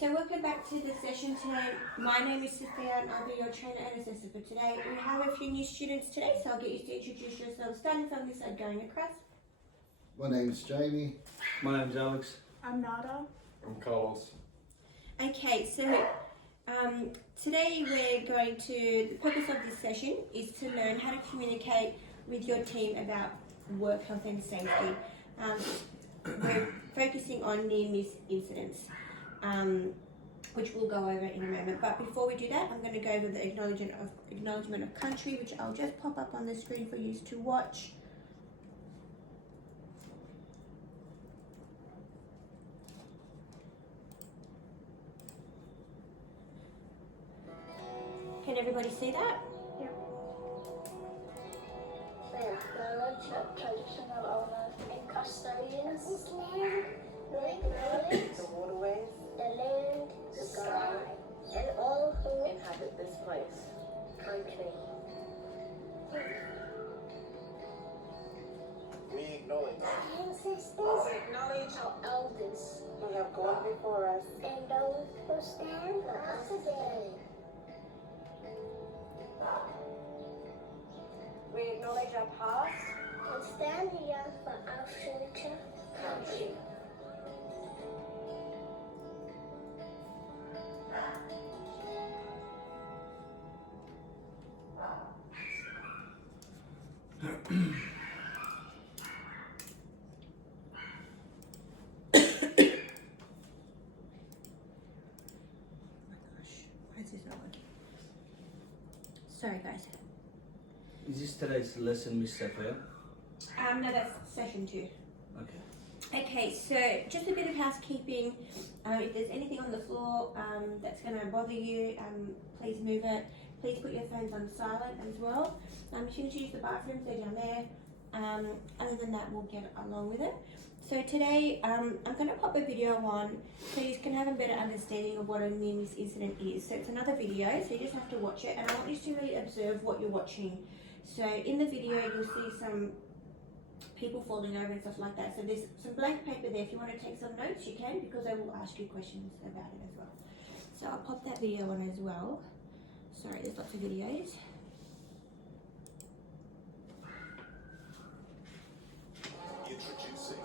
so welcome back to the session today. My name is Sophia and I'll be your trainer and assessor for today. We have a few new students today, so I'll get you to introduce yourselves, starting from this side, going across. My name's Jamie. My name's Alex. I'm Nada. I'm Carlos. Okay, so today we're going to, the purpose of this session is to learn how to communicate with your team about work health and safety. We're focusing on near-miss incidents, which we'll go over in a moment. But before we do that, I'm going to go over the acknowledgement of country, which I'll just pop up on the screen for you to watch. Can everybody see that? Yep. We acknowledge the traditional owners and custodians of this land. We acknowledge the waterways, the land, the sky, and all who inhabit this place. country. We acknowledge Ancestors, We acknowledge our elders, who have gone before us. and those who stand for us today. We acknowledge our past. And stand here for our future country. Why is this not working? Sorry guys. Is this today's lesson, Miss Sophia? No, that's session 2. Okay. Okay, so just a bit of housekeeping. If there's anything on the floor that's going to bother you, please move it. Please put your phones on silent as well. If you need to use the bathrooms, they're down there. Other than that, we'll get along with it. So today, I'm going to pop a video on so you can have a better understanding of what a near-miss incident is. So it's another video, so you just have to watch it, and I want you to really observe what you're watching. So in the video, you'll see some people falling over and stuff like that. So there's some blank paper there. If you want to take some notes, you can, because I will ask you questions about it as well. So I'll pop that video on as well. Sorry, there's lots of videos. introducing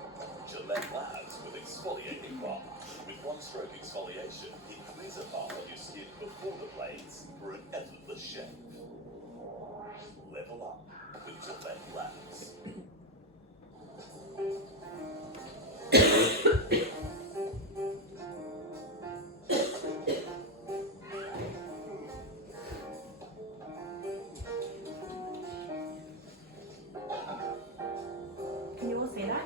Gillette Labs with exfoliating balm. With one-stroke exfoliation, it clears a part of your skin before the blades for an effortless shave. Level up with Gillette Labs. Can you all see that?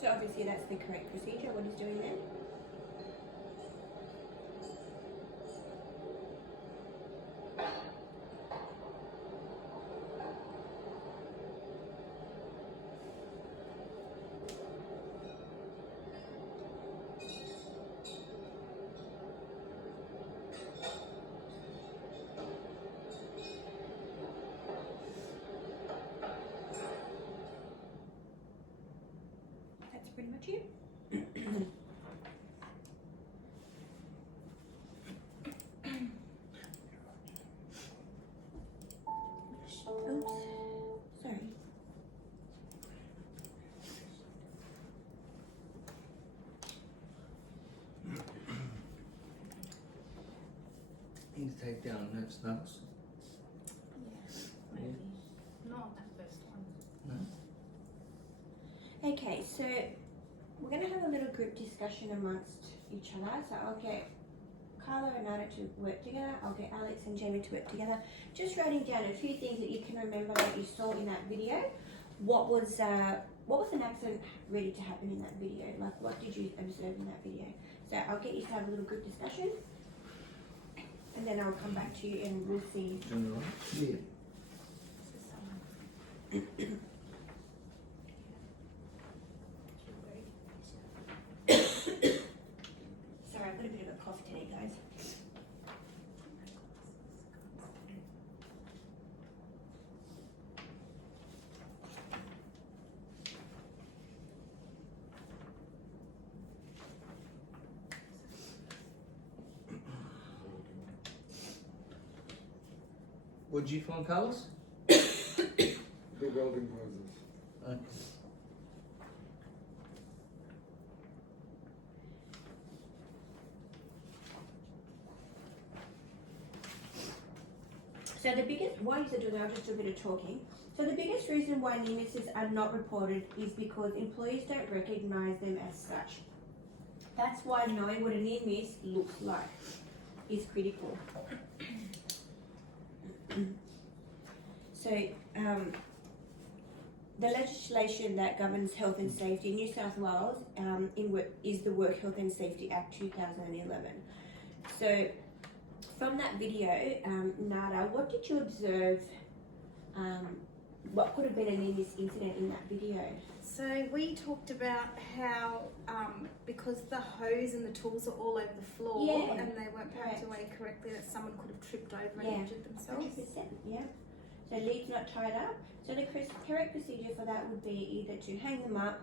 So obviously that's the correct procedure, what he's doing there. That's pretty much it. Oops, sorry. Need to take down notes, notes. Maybe. Not the first one. No? Okay, so we're going to have a little group discussion amongst each other. So I'll get Carla and Nada to work together. I'll get Alex and Jamie to work together. Just writing down a few things that you can remember that you saw in that video. What was an accident ready to happen in that video? Like, what did you observe in that video? So I'll get you to have a little group discussion, and then I'll come back to you and we'll see. Doing all right? Yeah. Sorry, I've got a bit of a cough today, guys. What did you find, Carlos? The welding hoses. Okay. So the biggest, while you're doing that, I'll just do a bit of talking. So the biggest reason why near misses are not reported is because employees don't recognise them as such. That's why knowing what a near miss looks like is critical. So the legislation that governs health and safety in New South Wales is the Work Health and Safety Act 2011. So from that video, Nada, what did you observe? What could have been a near miss incident in that video? So we talked about how because the hose and the tools are all over the floor Yeah, and they weren't packed correct. away correctly, that someone could have tripped over Yeah, and injured themselves. 100%, yeah. So leads not tied up. So the correct procedure for that would be either to hang them up.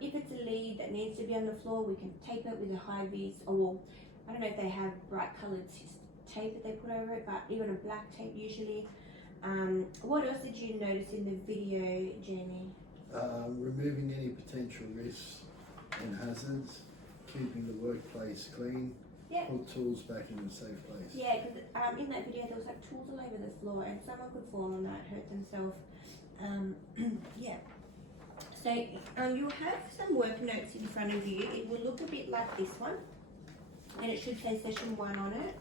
If it's a lead that needs to be on the floor, we can tape it with a high vis, or I don't know if they have bright coloured tape that they put over it, but even a black tape usually. What else did you notice in the video, Jamie? Removing any potential risks and hazards, keeping the workplace clean, Yeah. put tools back in a safe place. Yeah, because in that video there was like tools all over the floor and someone could fall on that, hurt themselves. Yeah. So you'll have some work notes in front of you. It will look a bit like this one, and it should say session 1 on it,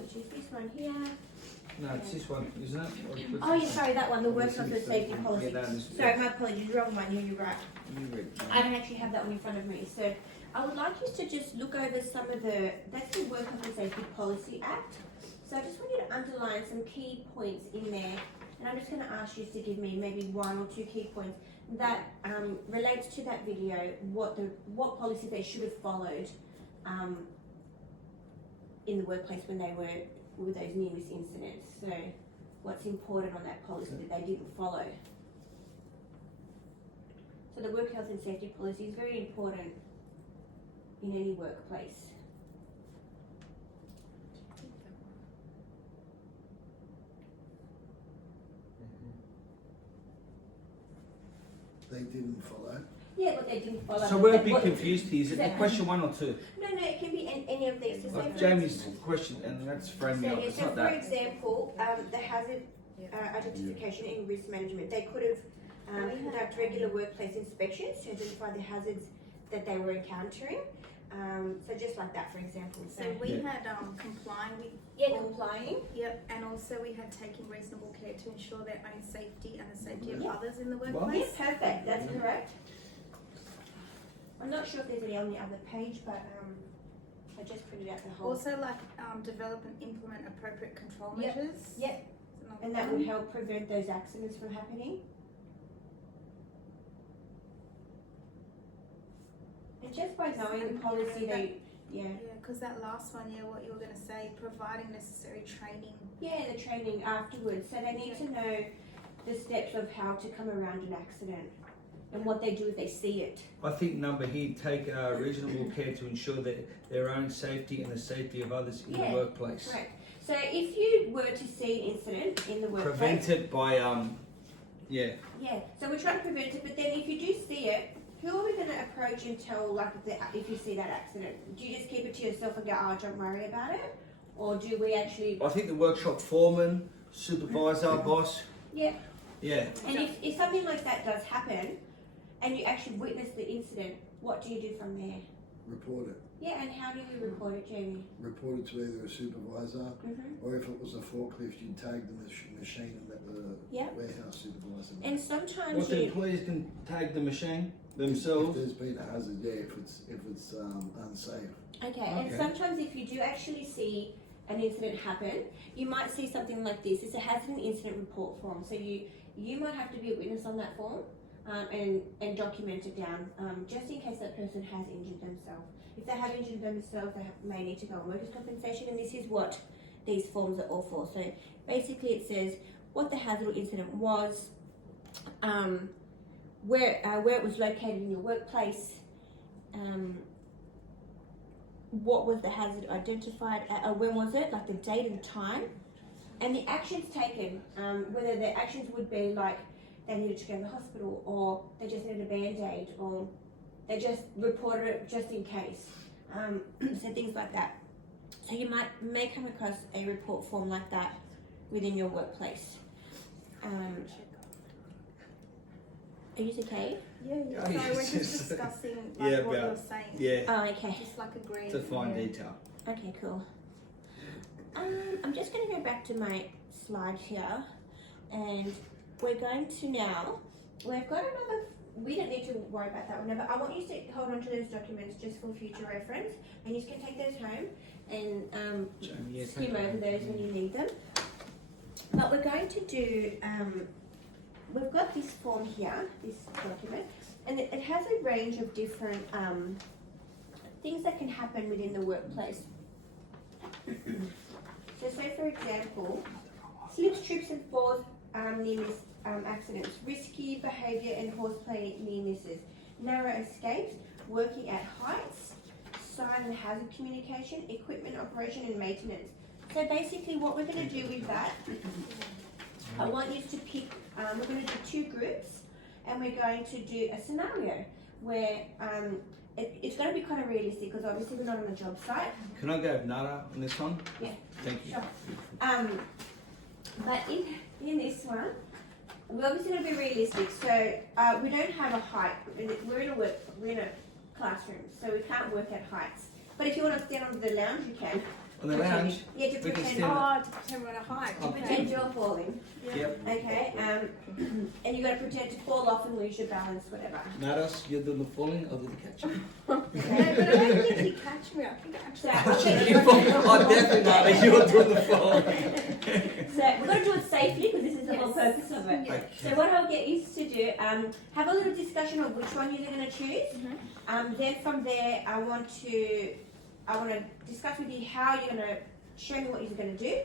which is this one here. No, it's this one, isn't it? Or it's Oh, yeah, this sorry, that one, the work This health is and safety the- policy. Yeah, that is- Sorry, my apologies, wrong one. Yeah, you're right. one? You read it. I don't actually have that one in front of me. So I would like you to just look over some of that's the Work Health and Safety Policy Act. So I just want you to underline some key points in there. And I'm just going to ask you to give me maybe 1 or 2 key points that relates to that video, what policy they should have followed in the workplace when they were with those near miss incidents. So what's important on that policy that they didn't follow. So the Work Health and Safety Policy is very important in any workplace. They didn't follow. Yeah, but they didn't follow. So we're a bit What- confused here. Is it the question 1 or 2? No, it can be any of these. So say Like for Jamie's question, and that's throwing me So, off. yeah, It's so not for that. example, the hazard identification and risk management, they could have conduct regular workplace inspections to identify the hazards that they were encountering. So just like that, for example. So So we Yeah. had complying with, complying. yep, and also we had taking reasonable care to ensure their own safety and the safety of Yeah. others in the Yes, workplace. perfect. That's correct. I'm not sure if there's any on the other page, but I just printed out the whole. Also, like develop and implement appropriate control Yep. measures. Yep. Another And that one. would help prevent those accidents from happening. And just by knowing the policy, they, yeah, Yeah, because that last one, yeah, what you were going to say, providing necessary training. yeah, the training afterwards. So they need to know the steps of how to come around an accident and what they do if they see it. I think number here, take reasonable care to ensure that their own safety and the safety of others in Yeah, the workplace. Correct. So if you were to see an incident in the workplace, Prevent it by, yeah. yeah. So we're trying to prevent it, but then if you do see it, who are we going to approach and tell, like, if you see that accident? Do you just keep it to yourself and go, oh, don't worry about it? Or do we actually, I think the workshop foreman, supervisor, boss, yeah. yeah. And if something like that does happen, and you actually witness the incident, what do you do from there? Report it. Yeah, and how do you report it, Jamie? Report it to either a supervisor, Mm-hmm. or if it was a forklift, you'd tag the machine and let the Yeah. warehouse supervisor know. And sometimes What the you, employees can tag the machine If themselves. there's been a hazard, yeah, if it's unsafe. okay, and Okay. sometimes if you do actually see an incident happen, you might see something like this. It's a hazard and incident report form. So you might have to be a witness on that form and document it down just in case that person has injured themselves. If they have injured themselves, they may need to go on workers' compensation, and this is what these forms are all for. So basically, it says what the hazard or incident was, where it was located in your workplace. What was the hazard identified? When was it? Like the date and time, and the actions taken. Whether the actions would be like they needed to go to the hospital, or they just needed a band-aid, or they just reported it just in case. So things like that. So you may come across a report form like that within your workplace. Are you okay? Yeah. Oh, So we're yes. just discussing like Yeah, what about- you're saying. Yeah, Oh, okay. Just like agreeing. to find yeah. detail. Okay, cool. I'm just going to go back to my slide here, and we're going to now, we've got another, we don't need to worry about that one now, but I want you to hold on to those documents just for future reference, and you can take those home and Jamie, yeah, skim thank you. over those when you need them. But we're going to do, we've got this form here, this document, and it has a range of different things that can happen within the workplace. So say for example, slips, trips and falls, near miss accidents, risky behaviour and horseplay near misses, narrow escapes, working at heights, sign and hazard communication, equipment operation and maintenance. So basically what we're going to do with that, I want you to pick, we're going to do two groups, and we're going to do a scenario where it's going to be kind of realistic because obviously we're not on a job site. Can I go with Nara on this one? Yeah. Thank you. Sure. But in this one, we're obviously going to be realistic. So we don't have a height. We're in a classroom, so we can't work at heights. But if you want to stand on the lounge, you can. On the lounge? Yeah, to We can pretend. stand- Oh, to pretend we're on a hike. To Okay. pretend you're falling. Yep. Okay. And you got to pretend to fall off and lose your balance, whatever. Naras, you do the falling, I'll do the catching. No, but I don't think you catch me. I think So, actually. Oh, definitely not. You're doing the falling. So we're going to do it safely because this is the whole Yes. purpose of it. Okay. So what I'll get you to do, have a little discussion of which one you're going to choose. Then from there, I want to discuss with you how you're going to show me what you're going to do,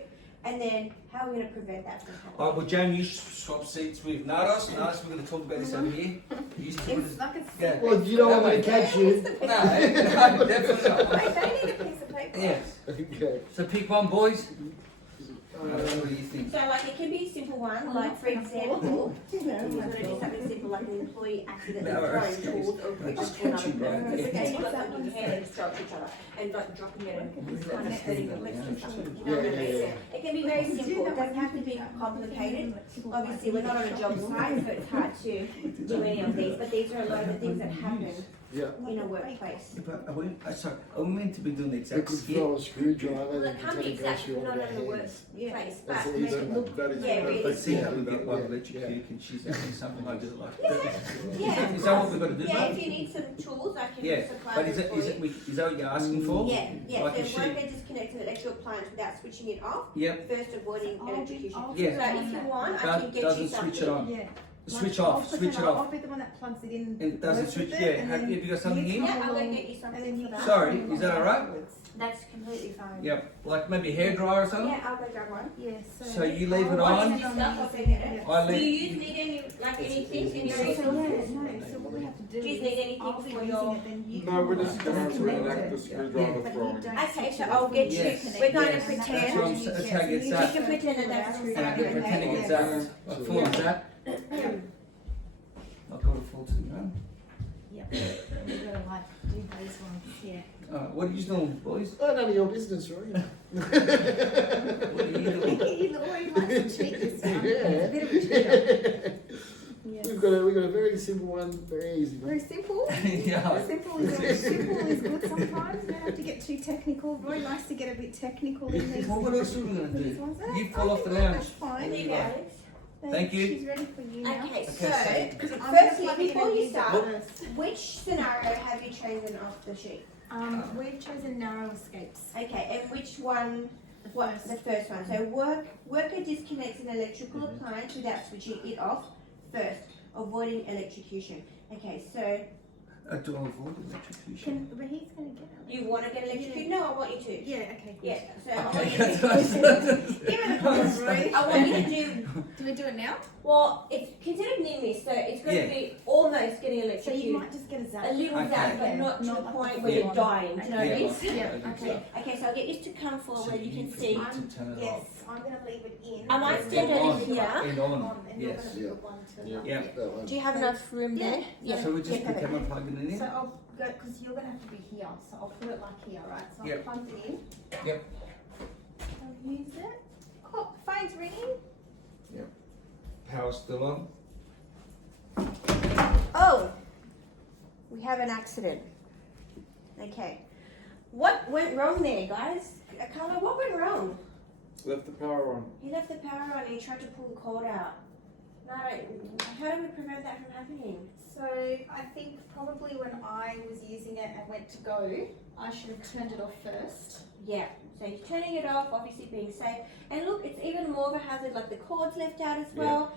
and then how we're going to prevent that from happening. Alright, well, Jamie, you swap seats with Naras. Naras, we're going to talk about this over here. You used to It's like a Yeah. Well, you don't want me to catch you. No, definitely not. Wait, they need a piece of paper. Yeah. Okay. So pick one, boys. What do you think? So like it can be a simple one, like for example, you're going to do something simple like an employee accident and throwing tools or equipment Just to another catching, right? person. Okay, you've got something in your hand and throw it to each other and like dropping it and kind of hurting the person or something. You know what I mean? It can be very simple, it doesn't have to be complicated. Obviously, we're not on a job site, so it's hard to do any of these, but these are a lot of the things that happen Yeah. in a workplace. Yeah, but sorry, are we meant to be doing the You exact could skit? throw a screwdriver Well, it and can't be pretend it goes exact, through we're all not their in the hands. workplace, That's but the make easy it one. look, yeah, But really. see how we get Yeah, like electrocuted yeah. and she's having something like that. Like, Yeah, is that what we've got to do? Yeah, mate? if you need some tools, I can Yeah, supply but them for you. is that what you're asking for? Yeah, yeah, Like a so one sheet? way disconnecting the electrical appliance without switching it off, Yep. first avoiding electrocution. Yeah. So if you want, I That can get you doesn't something. switch it on. Yeah. Switch Like, off, switch it I'll off. be the one that plugs it in. And doesn't works switch, with yeah. it, and Have then you got something you in? Yeah, I'll go come get you along, something and then you for that. Sorry, is that alright? afterwards. That's completely fine. Yep. Like maybe a hairdryer or something? Yeah, I'll go grab one. Yeah, So you leave it I'll on? put it Stuff, I'll go the- get it. I Do leave. you need any, like anything in your So, resources? no, so what we have to do Do you is, need anything I'll be for using your- it, then you No, come we're along just and going to disconnect elect it. the screwdriver But you from. don't Okay, switch so it I'll off get when you, Yes. we're going to Yes. pretend. That's what I'm saying. That's how it gets You that. can pretend that that's a And I screwdriver, can pretend it okay? gets that. Like full as that. I've got it full to the ground. Yep, we're gonna like do those ones, yeah. What are you doing, boys? Oh, none of your business, right? What are you doing? He already likes to cheat this one. Yeah. He's a bit of a cheater. Yes. We've got a very simple one, very easy. Very simple. Yeah. Simple is good sometimes. You don't have to get too technical. Very nice to get a bit technical in these. Well, what else are we going to these do? ones. You fall off the lounge. That's fine. There you go, Alex. Thank you. She's ready for you now. Okay, so- so I'm firstly, gonna plug it before in you and start, use it. which scenario have you chosen off the sheet? We've chosen narrow escapes. Okay, and which one? What's the first one? So worker disconnects an electrical appliance without switching it off first, avoiding electrocution. Okay, so Do I avoid electrocution? But he's going to get it. you want to get electrocuted? No, I want you to. Yeah, okay. Yeah, so I want Okay, you that's to, what I said. Give it a pause, Ruth. I want you to do, Do we do it now? well, it's considered near miss, so it's going Yeah. to be almost getting So electrocuted. you might just get a zap. a little Okay. zap, but not to Not the like point a where you're full-on. dying. Do you know what I mean? Yeah, okay. Okay, so I'll get you to come forward. So You can forget see. to turn it Yes, off. I'm going to leave it in. I might Yeah, stand on. over here. And on. And you're Yes. going to put one to Yeah. Yeah. That one. Do you have enough room Yeah. there? Yeah. So we just Yeah, perfect. pretend we're plugging it in? So I'll go, because you're going to have to be here, so I'll put it like here, right? So I'll Yep. plug it in. Yep. I'll use it. Oh, phone's ringing. Power's still on? Oh, we have an accident. Okay. What went wrong there, guys? Carla, what went wrong? Left the power on. He left the power on and he tried to pull the cord out. No, how do we prevent that from happening? So I think probably when I was using it and went to go, I should have turned it off first. Yeah, so you're turning it off, obviously being safe. And look, it's even more of a hazard, like the cord's left out as well.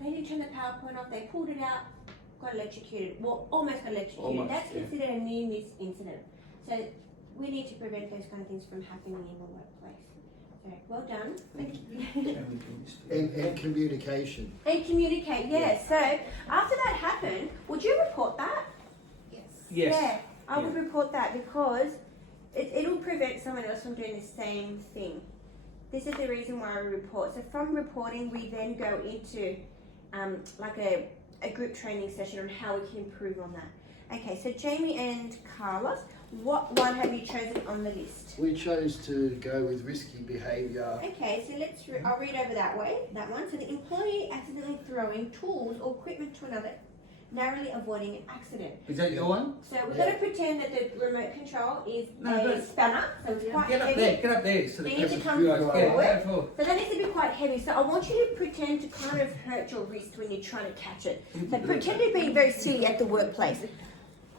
They didn't turn the power point off, they pulled it out, got electrocuted. Well, almost got electrocuted. Almost, That's yeah. considered a near miss incident. So we need to prevent those kind of things from happening in the workplace. So well done. Thank you. And communication. And communicate, yeah. So after that happened, would you report that? Yes. Yes. Yeah, I would report that because it'll prevent someone else from doing the same thing. This is the reason why I report. So from reporting, we then go into like a group training session on how we can improve on that. Okay, so Jamie and Carlos, what one have you chosen on the list? We chose to go with risky behaviour. Okay, so I'll read over that one. So the employee accidentally throwing tools or equipment to another, narrowly avoiding an accident. Is that your one? So we're going to pretend that the remote control is a spanner, so it's quite Get up heavy. there, get up there. So They the need to camera's come good. Yeah, forward. go forward. So that needs to be quite heavy. So I want you to pretend to kind of hurt your wrist when you're trying to catch it. So pretend to be very silly at the workplace.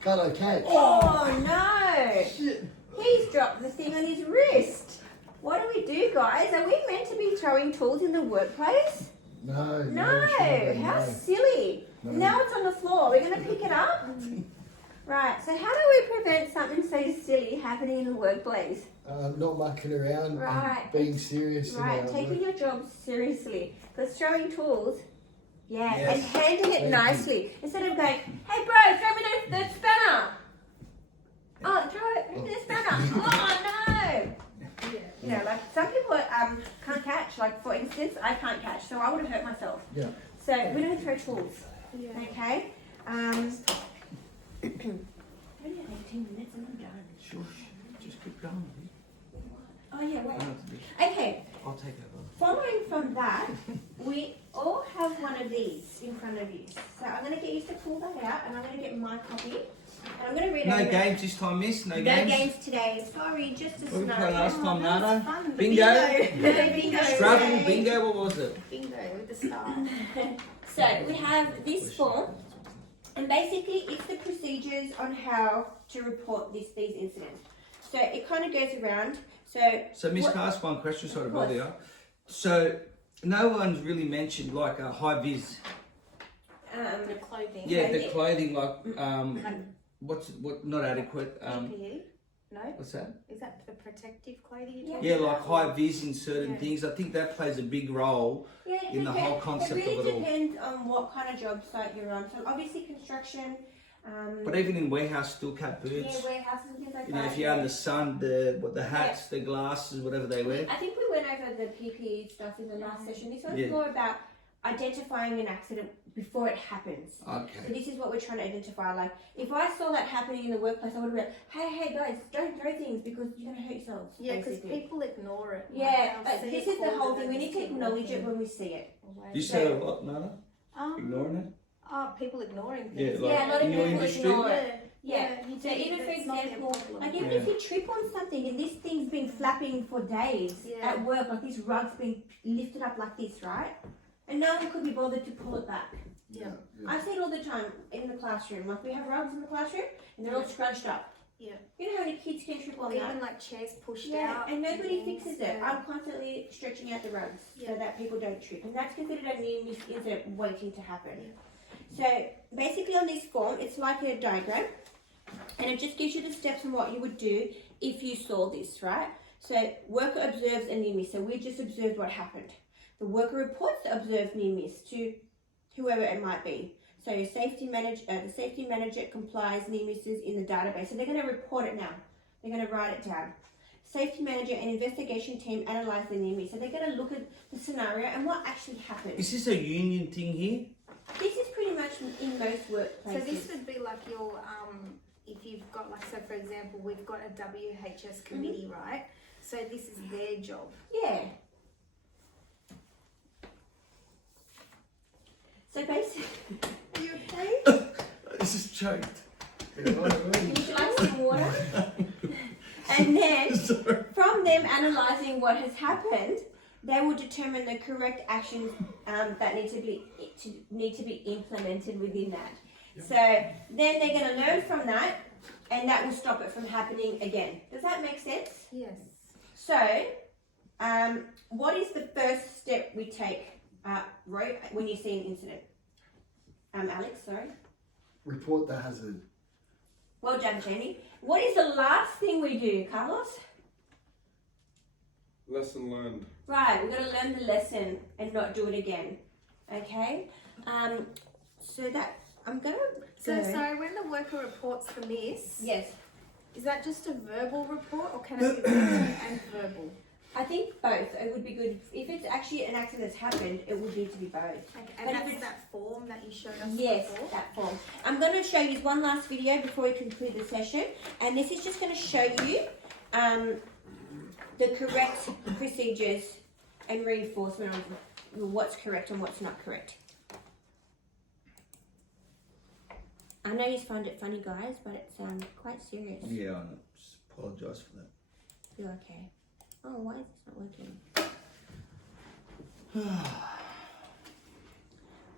Carlo, catch. Oh no! Shit. He's dropped the thing on his wrist. What do we do, guys? Are we meant to be throwing tools in the workplace? No. No, sure, how no. silly. No. Now it's on the floor. We're going to pick it up? Right, so how do we prevent something so silly happening in the workplace? Not mucking around. Right. And being serious. Right, in our taking work. your job seriously. Because throwing tools, yeah, Yes. and handling it Thank nicely. Instead of going, hey bro, throw me the spanner. Oh, throw me the spanner. Oh no. You know, like some people can't catch. Like for instance, I can't catch, so I would have hurt myself. Yeah. So we don't throw tools. Yeah. Okay. Only 18 minutes and I'm done. Sure, just keep going. Oh yeah, wait. I don't have to do- Okay. I'll take over. Following from that, we all have one of these in front of you. So I'm going to get you to pull that out, and I'm going to get my copy, and I'm going to read No over. games this time, miss? No No games? games today. Sorry, just a What did we play scenario. last time, that was Nana? fun. Bingo? No bingo. Scrabble, today. bingo, what was it? Bingo with the star. So we have this form, and basically it's the procedures on how to report these incidents. So it kind of goes around. So, Miss, What- can I ask one question? Sorry to Of course. bother you. So, no one's really mentioned like a high vis. The clothing. Yeah, the Clothing. clothing, like, what, not adequate, PPE? No? what's that? Is that the protective clothing you're Yeah. talking Yeah, about? like high vis in certain Yeah. things. I think that plays a big role. Yeah, it in the whole concept it really of it all. depends on what kind of job site you're on. So obviously construction, But even in warehouse, still cat yeah, boots. warehouses and things like You know, that. if you're out in the sun, the hats, the glasses, whatever they wear. I think we went over the PPE stuff in the last session. This one's Yeah. more about identifying an accident before it happens. So Okay. this is what we're trying to identify. Like, if I saw that happening in the workplace, I would have been, hey guys, don't throw things because you're going to hurt yourselves. Yeah, because basically. people ignore it. Yeah, Like, but they'll this see is the cord whole and thing. We they need to just keep acknowledge it walking when we see it. away. You said a lot, Nana? Um, Ignoring it? Oh, people ignoring Yeah, things. like Yeah, a lot of in your people industry. ignore it. Yeah. you So do, even for it's not their example, problem. like even if you trip on something and this thing's been flapping for days Yeah. at work, like this rug's been lifted up like this, right? And no one could be bothered to pull it back. Yeah. I see it all the time in the classroom. Like we have rugs in the classroom and they're all scrunched up. Yeah. You know how many kids can trip on Even that? like chairs pushed Yeah, out. and nobody things, fixes it. yeah. I'm constantly stretching out the rugs so Yeah. that people don't trip. And that's considered a near miss incident waiting to happen. So basically on this form, it's like a diagram. And it just gives you the steps on what you would do if you saw this, right? So worker observes a near miss. So we just observed what happened. The worker reports the observed near miss to whoever it might be. So the safety manager complies near misses in the database. So they're going to report it now. They're going to write it down. Safety manager and investigation team analyze the near miss. So they're going to look at the scenario and what actually happened. Is this a union thing here? This is pretty much in most workplaces. So this would be like your if you've got like, so for example, we've got a WHS committee, right? So this is their job. Yeah. So basically, are you okay? This is choked. Would you like some water? And then, from them analysing what has happened, they will determine the correct actions that need to be implemented within that. So then they're going to learn from that, and that will stop it from happening again. Does that make sense? Yes. So, what is the first step we take, Ro, when you see an incident? Alex, sorry. Report the hazard. Well done, Jenny. What is the last thing we do, Carlos? Lesson learned. Right, we've got to learn the lesson and not do it again. Okay? So that, I'm going to So sorry, when the worker reports the miss, Yes. is that just a verbal report or can it be written and verbal? I think both. It would be good. If it's actually an accident that's happened, it would need to be both. Okay, But and if that's it's- that form that you showed us Yes, before? that form. I'm going to show you one last video before we conclude the session. And this is just going to show you the correct procedures and reinforcement of what's correct and what's not correct. I know you find it funny, guys, but it's quite serious. Yeah, I just apologise for that. You're okay. Oh, why is this not working?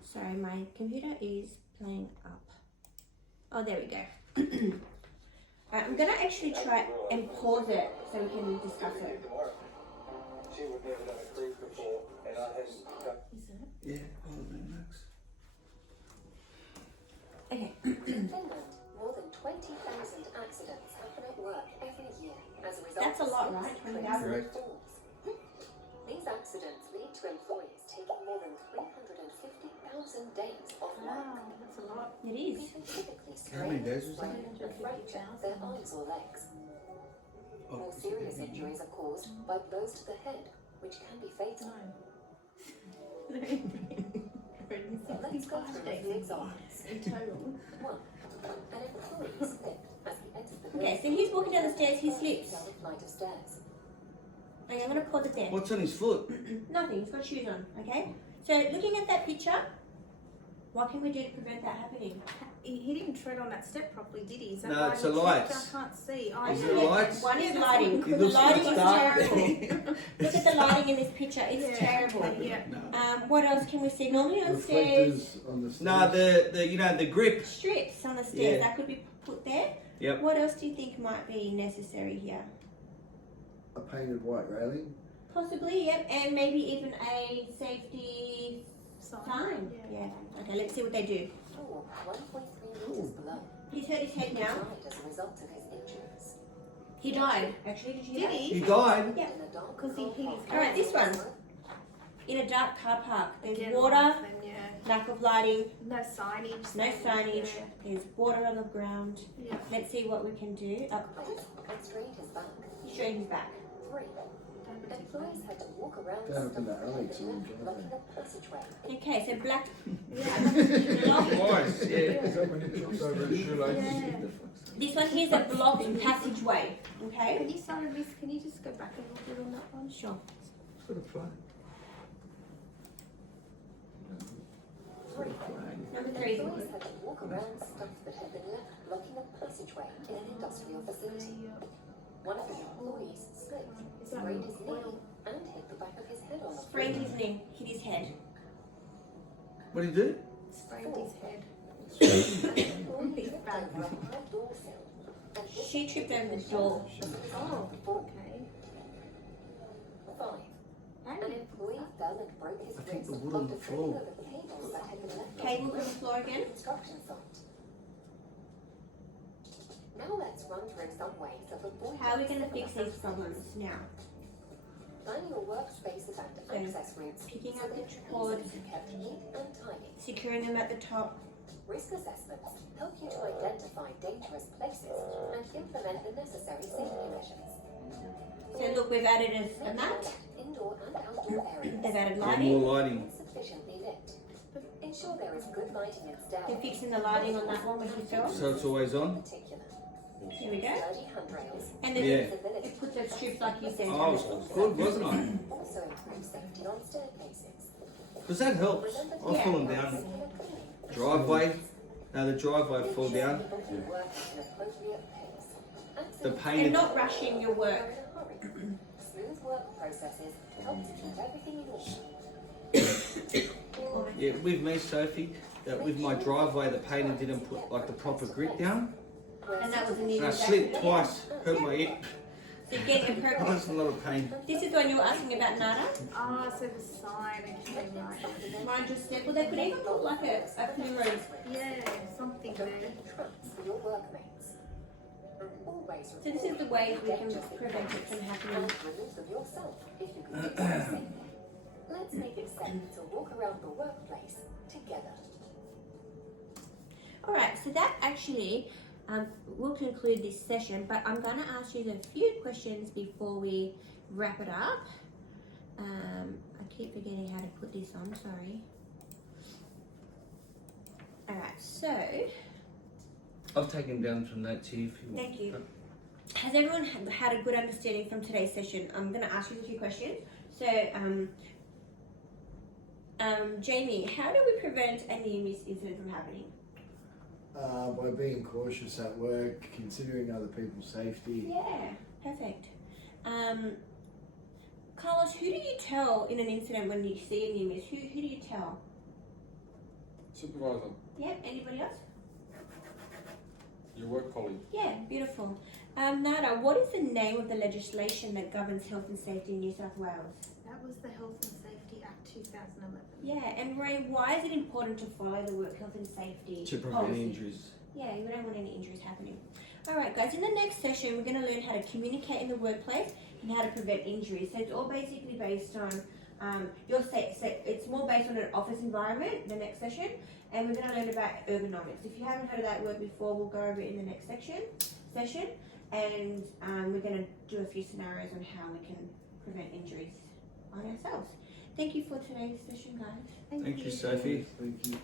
Sorry, my computer is playing up. Oh, there we go. I'm going to actually try and pause it so we can discuss it. She would never done a cruise before, and I hadn't done. Is it? Yeah, oh, no, Max. Okay. In Finland, more than 20,000 accidents happen at work every year as a result That's a of lot, slips, right? trips, 20,000? and falls. These accidents lead to employees taking more than 350,000 days off work. Wow, that's a lot. It is. People typically How many sprain, days was that? sprain, and fracture their arms or legs. Oh, More serious injuries are caused by blows to the head, which can be fatal. Let's go through a few examples. In total. 1. An employee slipped as he entered the Okay, so he's walking down the stairs, he slips. down a flight of stairs. Okay, I'm going to pause it there. What's on his foot? Nothing, he's got shoes on, okay? So looking at that picture, what can we do to prevent that happening? He didn't tread on that step properly, did he? Is that No, why it's he the tripped? lights. I can't see. Oh, Is yeah. it lights? One is Yeah, lighting. It The looks lighting like is dark. terrible. Look at the lighting in this picture, it's Yeah. terrible. Yeah. What else can we see? Normally on stairs, Reflectors on the No, stairs. the you know the grip. strips on the stairs, Yeah. that could be put there. Yep. What else do you think might be necessary here? A painted white railing. Possibly, yep, and maybe even a safety sign. Yeah. Yeah. Okay, let's see what they do. Or 1.3 meters below. He's hurt his head He now. died as a result of his injuries. He died, actually. Did you hear Did that? he? He died. Yeah. In a dark Because he car hit his park. Alright, this one. In a dark car park. There's Again, water, then, yeah. lack of lighting, No signage. no then, signage, there's water on the ground. Yeah. Let's see what we can do. Oh, And straightened his back. he's straighting his back. 3. Employees had to walk around That the happened to stuff Alex in on the the blocking driveway. a passageway. Okay, so black. Twice, yeah. Is that when he trips over his shoelaces? Yeah. This one here's a blocked passageway. Okay? Can you start on this? Can you just go back a little bit on that one? Sure. It's got a flag. 3. Number 3. crazy. Employees had to walk around stuff that had been left blocking a passageway in an industrial facility. One of the employees slipped, sprained his knee, and hit the back of his head on the floor. Sprained his knee, hit his head. What did he do? Sprained his head. An employee tripped over a high door sill, and this She tripped over the door. Oh, okay. 5. An employee fell and broke his I think wrist the wood on after the tripping floor. over cables that had been left Cables on the ground floor at again. the construction site. Now let's run through some ways of avoiding How are we going to fix similar these problems now? Planning your workspaces and access routes picking so up that the trees cords. can be kept neat and tidy. Securing them at the top. Risk assessments help you to identify dangerous places and implement the necessary safety measures. So look, we've added a mat. Indoor and outdoor areas They've added Yeah, lighting. more lighting. insufficiently lit. Ensure there is good lighting in staff. They're fixing the lighting on that one when you fell. So it's always In on? particular. Here we go. Sturdy handrails. And then Yeah. it puts those strips like you said. Oh, it's good, wasn't I? Also improve safety on staircases. Because that helps. Remember to I've fallen keep down regular cleaning. driveway. Now the driveway fall down. Ensure people work at an appropriate pace. The Accidents pain And in not rushing your work. occur in a hurry. Smooth work processes help to keep everything in order. Yeah, with me, Sophie, that with my driveway, the painter didn't put like the proper grit down, And that was an and I easy slipped twice, hurt my hip. So you're getting a That purple. was a lot of pain. This is the one you were asking about, Nada. Ah, so the sign, okay, right. Mine just said, well, they could even put like a primrose. Yeah, something there. Traps for your workmates. And always So this is the way we can prevent it from happening. and remove them yourself if you can do so safely. Let's make it safe to walk around the workplace together. Alright, so that actually will conclude this session, but I'm going to ask you a few questions before we wrap it up. I keep forgetting how to put this on, sorry. Alright, so, I've taken down some notes here if you want. thank you. Has everyone had a good understanding from today's session? I'm going to ask you a few questions. So, Jamie, how do we prevent a near-miss incident from happening? By being cautious at work, considering other people's safety. Yeah, perfect. Carlos, who do you tell in an incident when you see a near miss? Who do you tell? Supervisor, Yeah, anybody else? your work colleague. Yeah, beautiful. Nada, what is the name of the legislation that governs health and safety in New South Wales? That was the Health and Safety Act 2011. Yeah, and Ray, why is it important to follow the work health and safety To prevent policy? injuries. Yeah, we don't want any injuries happening. Alright guys, in the next session we're going to learn how to communicate in the workplace and how to prevent injuries. So it's all basically based on your it's more based on an office environment, the next session, and we're going to learn about ergonomics. If you haven't heard of that word before, we'll go over it in the next session, and we're going to do a few scenarios on how we can prevent injuries on ourselves. Thank you for today's session, guys. Thank you, Sophie. Thank you.